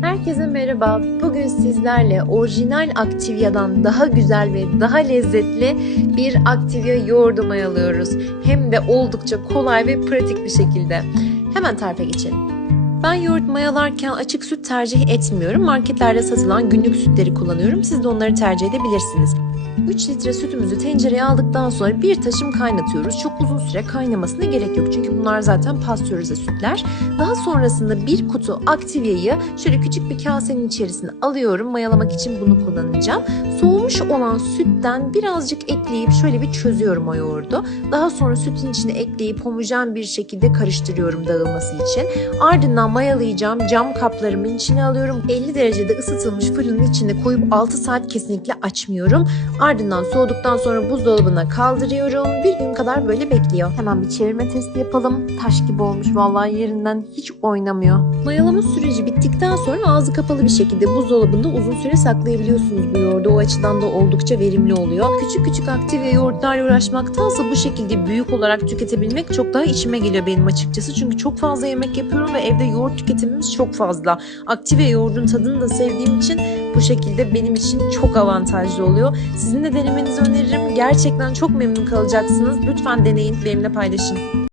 Herkese merhaba. Bugün sizlerle orijinal Activia'dan daha güzel ve daha lezzetli bir Activia yoğurdu mayalıyoruz. Hem de oldukça kolay ve pratik bir şekilde. Hemen tarife geçelim. Ben yoğurt mayalarken açık süt tercih etmiyorum. Marketlerde satılan günlük sütleri kullanıyorum. Siz de onları tercih edebilirsiniz. 3 litre sütümüzü tencereye aldıktan sonra bir taşım kaynatıyoruz. Çok uzun süre kaynamasına gerek yok. Çünkü bunlar zaten pastörize sütler. Daha sonrasında bir kutu Activia'yı şöyle küçük bir kasenin içerisine alıyorum. Mayalamak için bunu kullanacağım. Soğumuş olan sütten birazcık ekleyip şöyle bir çözüyorum o yoğurdu. Daha sonra sütün içine ekleyip homojen bir şekilde karıştırıyorum dağılması için. Ardından mayalayacağım cam kaplarımın içine alıyorum. 50 derecede ısıtılmış fırının içine koyup 6 saat kesinlikle açmıyorum. Ardından soğuduktan sonra buzdolabına kaldırıyorum. Bir gün kadar böyle bekliyor. Hemen bir çevirme testi yapalım. Taş gibi olmuş vallahi yerinden hiç oynamıyor. Mayalama süreci bittikten sonra ağzı kapalı bir şekilde buzdolabında uzun süre saklayabiliyorsunuz bu yoğurdu. O açıdan da oldukça verimli oluyor. Küçük küçük aktive yoğurtlarla uğraşmaktansa bu şekilde büyük olarak tüketebilmek çok daha içime geliyor benim açıkçası. Çünkü çok fazla yemek yapıyorum ve evde yoğurt tüketimimiz çok fazla. Aktive yoğurdun tadını da sevdiğim için bu şekilde benim için çok avantajlı oluyor. Sizin de denemenizi öneririm. Gerçekten çok memnun kalacaksınız. Lütfen deneyin, benimle paylaşın.